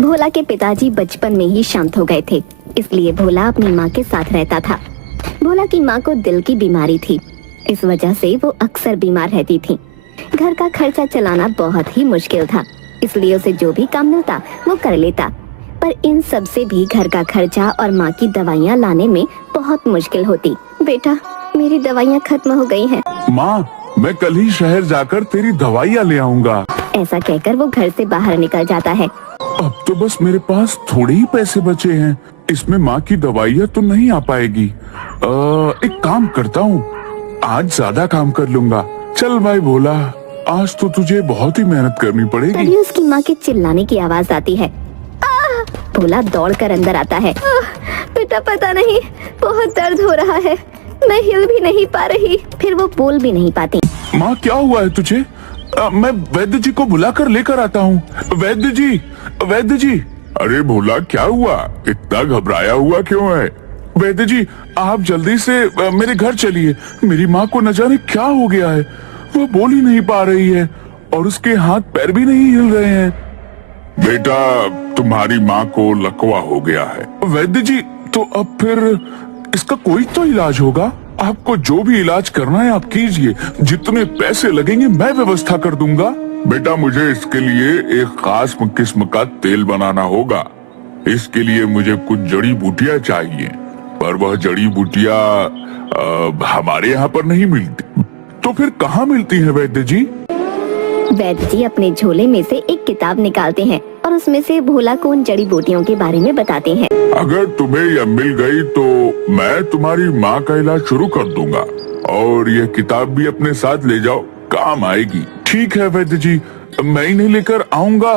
भोला के पिताजी बचपन में ही शांत हो गए थे, इसलिए भोला अपनी माँ के साथ रहता था। भोला की माँ को दिल की बीमारी थी, इस वजह से वो अक्सर बीमार रहती थी। घर का खर्चा चलाना बहुत ही मुश्किल था, इसलिए उसे जो भी काम मिलता वो कर लेता। पर इन सब से भी घर का खर्चा और माँ की दवाइयाँ लाने में बहुत मुश्किल होती। बेटा, मेरी दवाइयाँ खत्म हो गई हैं। माँ, मैं कल ही शहर जाकर तेरी दवाइयाँ ले आऊंगा। ऐसा कहकर वो घर से बाहर निकल जाता है। अब तो बस मेरे पास थोड़े ही पैसे बचे हैं, इसमें माँ की दवाइयाँ तो नहीं आ पाएगी। एक काम करता हूँ, आज ज्यादा काम कर लूंगा। चल भाई भोला, आज तो तुझे बहुत ही मेहनत करनी पड़ेगी। तभी उसकी माँ के चिल्लाने की आवाज आती है। भोला दौड़कर अंदर आता है। बेटा, पता नहीं, बहुत दर्द हो रहा है, मैं हिल भी नहीं पा रही। फिर वो बोल भी नहीं पाती। माँ, क्या हुआ है तुझे? मैं वैद्य जी को बुलाकर लेकर आता हूँ। वैद्य जी, वैद्य जी। अरे भोला, क्या हुआ? इतना घबराया हुआ क्यों है? वैद्य जी, आप जल्दी से मेरे घर चलिए। मेरी माँ को न जाने क्या हो गया है, वो बोल ही नहीं पा रही है और उसके हाथ पैर भी नहीं हिल रहे हैं। बेटा, तुम्हारी माँ को लकवा हो गया है। वैद्य जी, तो अब फिर इसका कोई तो इलाज होगा। आपको जो भी इलाज करना है आप कीजिए, जितने पैसे लगेंगे मैं व्यवस्था कर दूंगा। बेटा, मुझे इसके लिए एक खास किस्म का तेल बनाना होगा। इसके लिए मुझे कुछ जड़ी बूटियां चाहिए, पर वह जड़ी बूटियां हमारे यहाँ पर नहीं मिलती। तो फिर कहाँ मिलती है वैद्य जी? वैद्य जी अपने झोले में से एक किताब निकालते हैं और उसमें से भोला को उन जड़ी बूटियों के बारे में बताते हैं। अगर तुम्हें यह मिल गई तो मैं तुम्हारी माँ का इलाज शुरू कर दूंगा, और यह किताब भी अपने साथ ले जाओ, काम आएगी। ठीक है वैद्य जी, मैं इन्हें लेकर आऊंगा।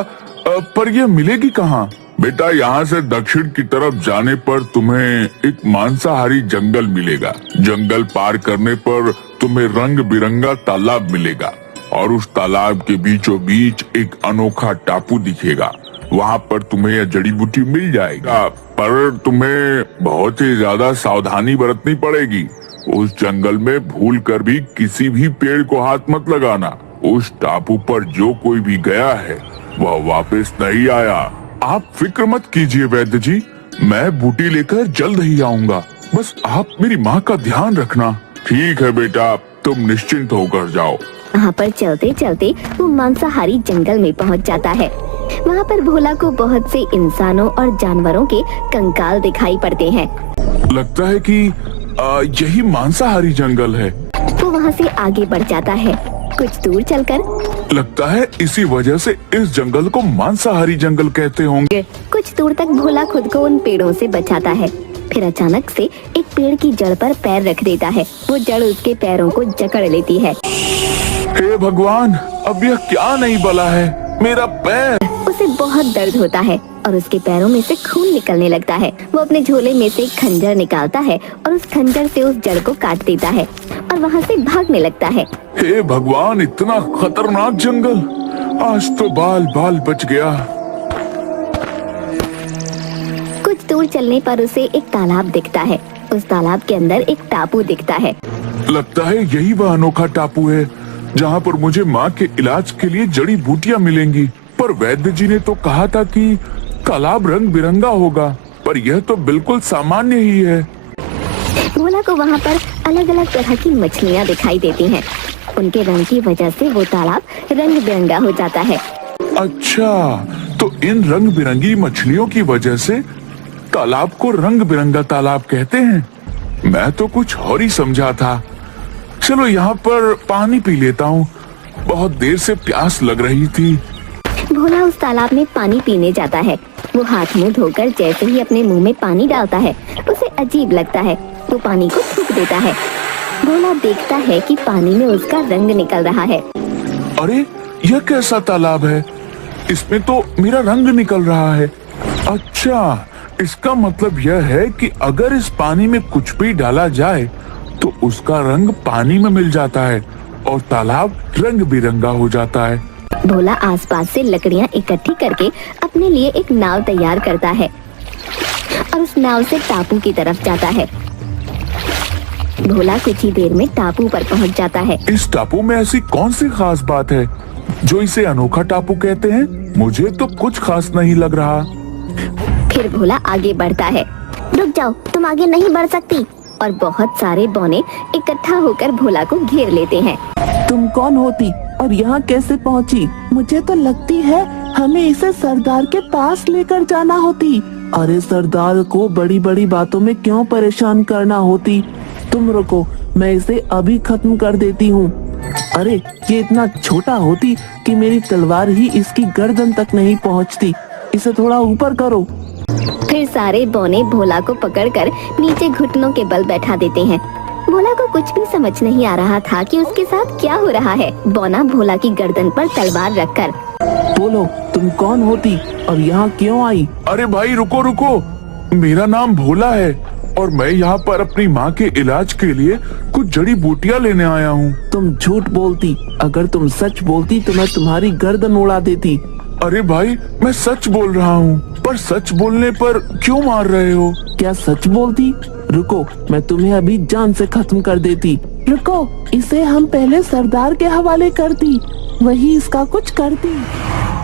पर यह मिलेगी कहाँ? बेटा, यहाँ से दक्षिण की तरफ जाने पर तुम्हें एक मांसाहारी जंगल मिलेगा। जंगल पार करने पर तुम्हें रंग बिरंगा तालाब मिलेगा और उस तालाब के बीचों बीच एक अनोखा टापू दिखेगा। वहाँ पर तुम्हें यह जड़ी बूटी मिल जाएगा, पर तुम्हें बहुत ही ज्यादा सावधानी बरतनी पड़ेगी। उस जंगल में भूल कर भी किसी भी पेड़ को हाथ मत लगाना। उस टापू पर जो कोई भी गया है वह वापस नहीं आया। आप फिक्र मत कीजिए वैद्य जी, मैं बूटी लेकर जल्द ही आऊंगा। बस आप मेरी माँ का ध्यान रखना। ठीक है बेटा, तुम निश्चिंत होकर जाओ। वहाँ पर चलते चलते वो मांसाहारी जंगल में पहुँच जाता है। वहाँ पर भोला को बहुत से इंसानों और जानवरों के कंकाल दिखाई पड़ते हैं। लगता है कि यही मांसाहारी जंगल है। वो वहाँ से आगे बढ़ जाता है। कुछ दूर चलकर लगता है इसी वजह से इस जंगल को मांसाहारी जंगल कहते होंगे। कुछ दूर तक भोला खुद को उन पेड़ों से बचाता है। फिर अचानक से एक पेड़ की जड़ पर पैर रख देता है। वो जड़ उसके पैरों को जकड़ लेती है। हे भगवान, अब यह क्या नहीं बला है, मेरा पैर। उसे बहुत दर्द होता है और उसके पैरों में से खून निकलने लगता है। वो अपने झोले में से एक खंजर निकालता है और उस खंजर से उस जड़ को काट देता है और वहाँ से भागने लगता है। हे भगवान, इतना खतरनाक जंगल, आज तो बाल बाल बच गया। कुछ दूर चलने पर उसे एक तालाब दिखता है। उस तालाब के अंदर एक टापू दिखता है। लगता है यही वह अनोखा टापू है जहाँ पर मुझे माँ के इलाज के लिए जड़ी बूटियाँ मिलेंगी। पर वैद्य जी ने तो कहा था कि तालाब रंग बिरंगा होगा, पर यह तो बिल्कुल सामान्य ही है। भोला को वहाँ पर अलग अलग तरह की मछलियाँ दिखाई देती हैं। उनके रंग की वजह से वो तालाब रंग बिरंगा हो जाता है। अच्छा, तो इन रंग बिरंगी मछलियों की वजह से तालाब को रंग बिरंगा तालाब कहते हैं। मैं तो कुछ और ही समझा था। चलो यहाँ पर पानी पी लेता हूँ, बहुत देर से प्यास लग रही थी। भोला उस तालाब में पानी पीने जाता है। वो हाथ मुंह धोकर जैसे ही अपने मुंह में पानी डालता है, उसे अजीब लगता है। वो पानी को थूक देता है। भोला देखता है कि पानी में उसका रंग निकल रहा है। अरे, यह कैसा तालाब है? इसमें तो मेरा रंग निकल रहा है। अच्छा, इसका मतलब यह है कि अगर इस पानी में कुछ भी डाला जाए तो उसका रंग पानी में मिल जाता है और तालाब रंग बिरंगा हो जाता है। भोला आसपास से लकड़ियाँ इकट्ठी करके अपने लिए एक नाव तैयार करता है और उस नाव से टापू की तरफ जाता है। भोला कुछ ही देर में टापू पर पहुंच जाता है। इस टापू में ऐसी कौन सी खास बात है जो इसे अनोखा टापू कहते हैं? मुझे तो कुछ खास नहीं लग रहा। फिर भोला आगे बढ़ता है। रुक जाओ, तुम आगे नहीं बढ़ सकती। और बहुत सारे बौने इकट्ठा होकर भोला को घेर लेते हैं। तुम कौन होती और यहाँ कैसे पहुँची? मुझे तो लगती है हमें इसे सरदार के पास लेकर जाना होती। अरे सरदार को बड़ी बड़ी बातों में क्यों परेशान करना होती? तुम रुको, मैं इसे अभी खत्म कर देती हूँ। अरे ये इतना छोटा होती कि मेरी तलवार ही इसकी गर्दन तक नहीं पहुँचती। इसे थोड़ा ऊपर करो। फिर सारे बौने भोला को पकड़कर नीचे घुटनों के बल बैठा देते हैं। भोला को कुछ भी समझ नहीं आ रहा था कि उसके साथ क्या हो रहा है। बौना भोला की गर्दन पर तलवार रखकर, बोलो तुम कौन होती और यहाँ क्यों आई? अरे भाई रुको रुको, मेरा नाम भोला है और मैं यहाँ पर अपनी माँ के इलाज के लिए कुछ जड़ी बूटियाँ लेने आया हूँ। तुम झूठ बोलती। अगर तुम सच बोलती तो मैं तुम्हारी गर्दन उड़ा देती। अरे भाई मैं सच बोल रहा हूँ, पर सच बोलने पर क्यों मार रहे हो? क्या सच बोलती? रुको, मैं तुम्हें अभी जान से खत्म कर देती। रुको, इसे हम पहले सरदार के हवाले करती, वही इसका कुछ करती।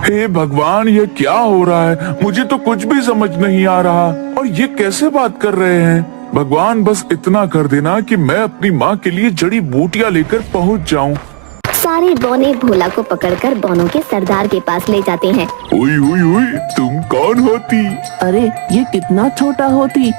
हे भगवान, ये क्या हो रहा है? मुझे तो कुछ भी समझ नहीं आ रहा। और ये कैसे बात कर रहे हैं? भगवान बस इतना कर देना कि मैं अपनी माँ के लिए जड़ी बूटियाँ लेकर पहुँच जाऊँ। सारे बौने भोला को पकड़कर बौनों के सरदार के पास ले जाते हैं। उई उई उई, तुम कौन होती? अरे ये कितना छोटा होती।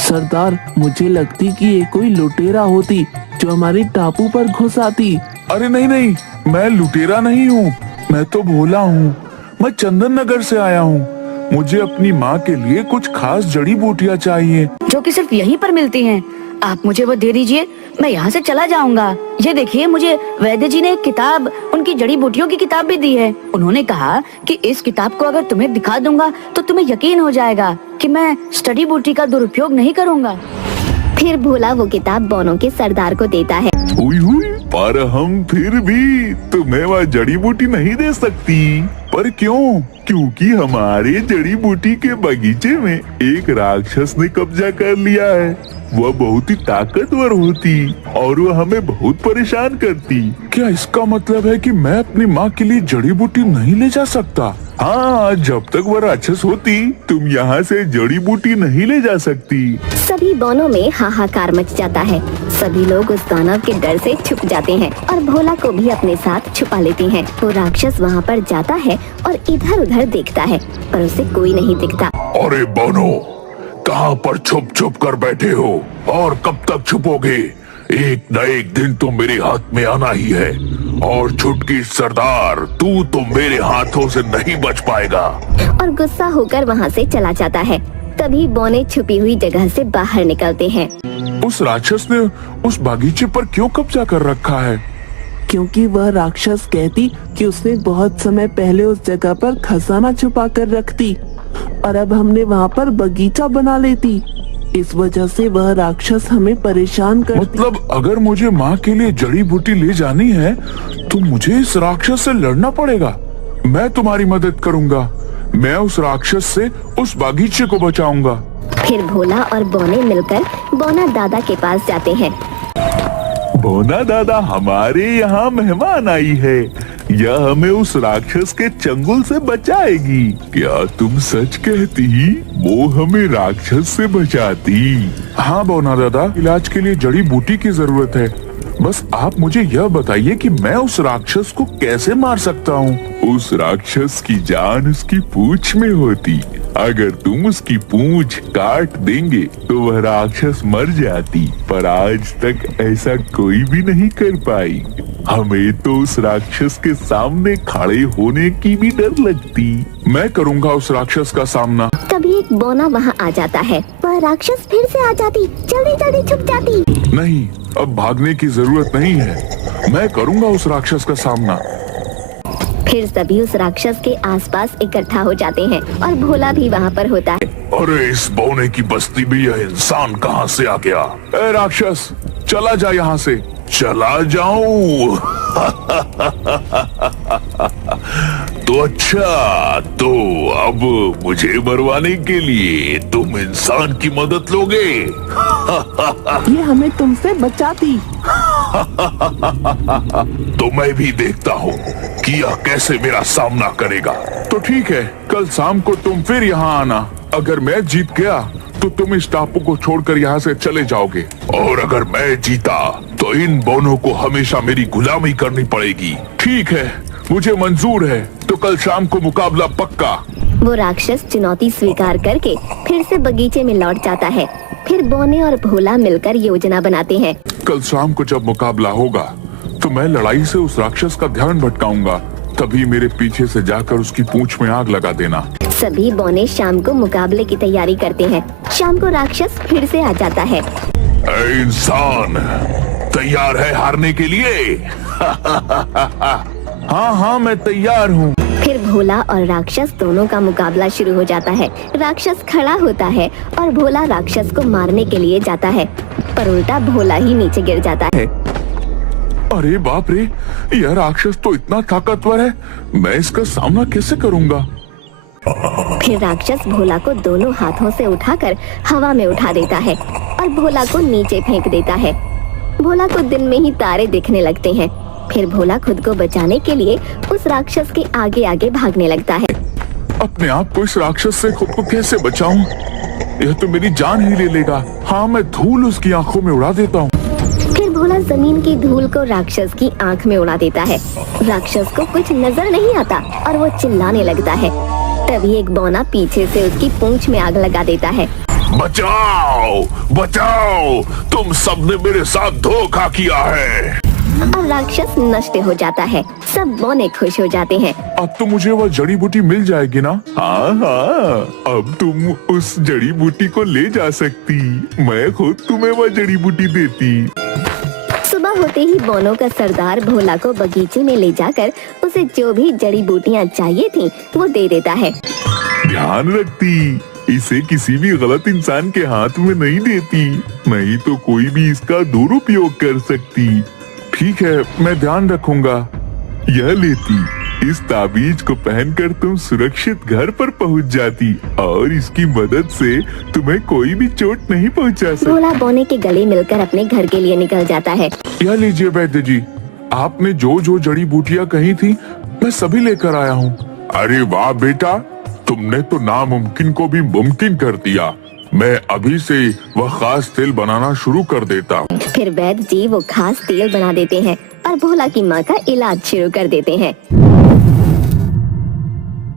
सरदार, मुझे लगती कि ये कोई लुटेरा होती जो हमारी टापू पर घुस आती। अरे नहीं नहीं, मैं लुटेरा नहीं हूँ, मैं तो भोला हूँ। मैं चंदन नगर से आया हूँ। मुझे अपनी माँ के लिए कुछ खास जड़ी बूटियाँ चाहिए जो कि सिर्फ यहीं पर मिलती हैं। आप मुझे वो दे दीजिए, मैं यहाँ से चला जाऊंगा। ये देखिए, मुझे वैद्य जी ने एक किताब, उनकी जड़ी बूटियों की किताब भी दी है। उन्होंने कहा कि इस किताब को अगर तुम्हें दिखा दूंगा तो तुम्हें यकीन हो जाएगा कि मैं जड़ी बूटी का दुरुपयोग नहीं करूंगा। फिर भोला वो किताब बौनों के सरदार को देता है। हुई हुई, पर हम फिर भी तुम्हें वह जड़ी बूटी नहीं दे सकती। पर क्यों? क्योंकि हमारे जड़ी बूटी के बगीचे में एक राक्षस ने कब्जा कर लिया है। वह बहुत ही ताकतवर होती और वह हमें बहुत परेशान करती। क्या इसका मतलब है कि मैं अपनी माँ के लिए जड़ी बूटी नहीं ले जा सकता? हाँ, जब तक वह राक्षस होती तुम यहाँ से जड़ी बूटी नहीं ले जा सकती। सभी बौनों में हाहाकार मच जाता है। सभी लोग उस दानव के डर से छुप जाते हैं और भोला को भी अपने साथ छुपा लेते हैं। वो राक्षस वहाँ पर जाता है और इधर उधर देखता है, पर उसे कोई नहीं दिखता। अरे बनो, कहाँ पर छुप छुप कर बैठे हो और कब तक छुपोगे? एक न एक दिन तो मेरे हाथ में आना ही है। और छुटकी सरदार, तू तो मेरे हाथों से नहीं बच पाएगा। और गुस्सा होकर वहाँ से चला जाता है। तभी बौने छुपी हुई जगह से बाहर निकलते हैं। उस राक्षस ने उस बागीचे पर क्यों कब्जा कर रखा है? क्योंकि वह राक्षस कहती कि उसने बहुत समय पहले उस जगह पर खजाना छुपा कर रखती और अब हमने वहाँ पर बगीचा बना लेती। इस वजह से वह राक्षस हमें परेशान करती। मतलब अगर मुझे माँ के लिए जड़ी बूटी ले जानी है तो मुझे इस राक्षस से लड़ना पड़ेगा। मैं तुम्हारी मदद करूँगा। मैं उस राक्षस से उस बागीचे को बचाऊंगा। फिर भोला और बौने मिलकर बौना दादा के पास जाते हैं। बोना दादा, हमारे यहाँ मेहमान आई है। यह हमें उस राक्षस के चंगुल से बचाएगी। क्या तुम सच कहती? वो हमें राक्षस से बचाती? हाँ बोना दादा, इलाज के लिए जड़ी बूटी की जरूरत है। बस आप मुझे यह बताइए कि मैं उस राक्षस को कैसे मार सकता हूँ। उस राक्षस की जान उसकी पूंछ में होती। अगर तुम उसकी पूंछ काट देंगे तो वह राक्षस मर जाती, पर आज तक ऐसा कोई भी नहीं कर पाई। हमें तो उस राक्षस के सामने खड़े होने की भी डर लगती। मैं करूँगा उस राक्षस का सामना। तभी एक बौना वहाँ आ जाता है। वह राक्षस फिर से आ जाती, जल्दी जल्दी छुप जाती। नहीं, अब भागने की जरूरत नहीं है। मैं करूँगा उस राक्षस का सामना। फिर सभी उस राक्षस के आसपास इकट्ठा हो जाते हैं और भोला भी वहाँ पर होता है। अरे इस बौने की बस्ती में यह इंसान कहाँ से आ गया? ए राक्षस, चला जा यहाँ से। चला जाऊं? तो अच्छा, तो अब मुझे मरवाने के लिए तुम इंसान की मदद लोगे? ये हमें तुमसे बचाती। तो मैं भी देखता हूँ कि यह कैसे मेरा सामना करेगा। तो ठीक है, कल शाम को तुम फिर यहाँ आना। अगर मैं जीत गया तो तुम इस टापू को छोड़कर यहाँ से चले जाओगे, और अगर मैं जीता तो इन बोनों को हमेशा मेरी गुलामी करनी पड़ेगी। ठीक है, मुझे मंजूर है। तो कल शाम को मुकाबला पक्का। वो राक्षस चुनौती स्वीकार करके फिर से बगीचे में लौट जाता है। फिर बोने और भोला मिलकर योजना बनाते हैं। कल शाम को जब मुकाबला होगा तो मैं लड़ाई से उस राक्षस का ध्यान भटकाऊंगा। तभी मेरे पीछे से जाकर उसकी पूंछ में आग लगा देना। सभी बोने शाम को मुकाबले की तैयारी करते हैं। शाम को राक्षस फिर से आ जाता है। ऐ इंसान, तैयार है हारने के लिए? हाँ, मैं तैयार हूँ। फिर भोला और राक्षस दोनों का मुकाबला शुरू हो जाता है। राक्षस खड़ा होता है और भोला राक्षस को मारने के लिए जाता है, पर उल्टा भोला ही नीचे गिर जाता है। अरे बाप रे, यह राक्षस तो इतना ताकतवर है, मैं इसका सामना कैसे करूँगा? फिर राक्षस भोला को दोनों हाथों से उठाकर हवा में उठा देता है और भोला को नीचे फेंक देता है। भोला को दिन में ही तारे दिखने लगते हैं। फिर भोला खुद को बचाने के लिए उस राक्षस के आगे आगे भागने लगता है। अपने आप को इस राक्षस से खुद को कैसे बचाऊं? यह तो मेरी जान ही ले लेगा। हाँ, मैं धूल उसकी आंखों में उड़ा देता हूँ। फिर भोला जमीन की धूल को राक्षस की आंख में उड़ा देता है। राक्षस को कुछ नजर नहीं आता और वो चिल्लाने लगता है। तभी एक बौना पीछे से उसकी पूंछ में आग लगा देता है। बचाओ, बचाओ, तुम सबने मेरे साथ धोखा किया है। और राक्षस नष्ट हो जाता है। सब बौने खुश हो जाते हैं। अब तो मुझे वह जड़ी बूटी मिल जाएगी ना? हाँ, अब तुम उस जड़ी बूटी को ले जा सकती। मैं खुद तुम्हें वह जड़ी बूटी देती। सुबह होते ही बौनों का सरदार भोला को बगीचे में ले जाकर उसे जो भी जड़ी बूटियाँ चाहिए थी वो दे देता है। ध्यान रखती, इसे किसी भी गलत इंसान के हाथ में नहीं देती, नहीं तो कोई भी इसका दुरुपयोग कर सकती। ठीक है, मैं ध्यान रखूंगा। यह लेती, इस ताबीज को पहनकर तुम सुरक्षित घर पर पहुंच जाती और इसकी मदद से तुम्हें कोई भी चोट नहीं पहुंचा सकता। भोला बौने के गले मिलकर अपने घर के लिए निकल जाता है। यह लीजिए वैद्य जी, आपने जो जो जड़ी बूटियाँ कही थी मैं सभी लेकर आया हूँ। अरे वाह बेटा, तुमने तो नामुमकिन को भी मुमकिन कर दिया। मैं अभी से वह खास तेल बनाना शुरू कर देता हूँ। फिर वैद्य जी वो खास तेल बना देते हैं और भोला की माँ का इलाज शुरू कर देते हैं।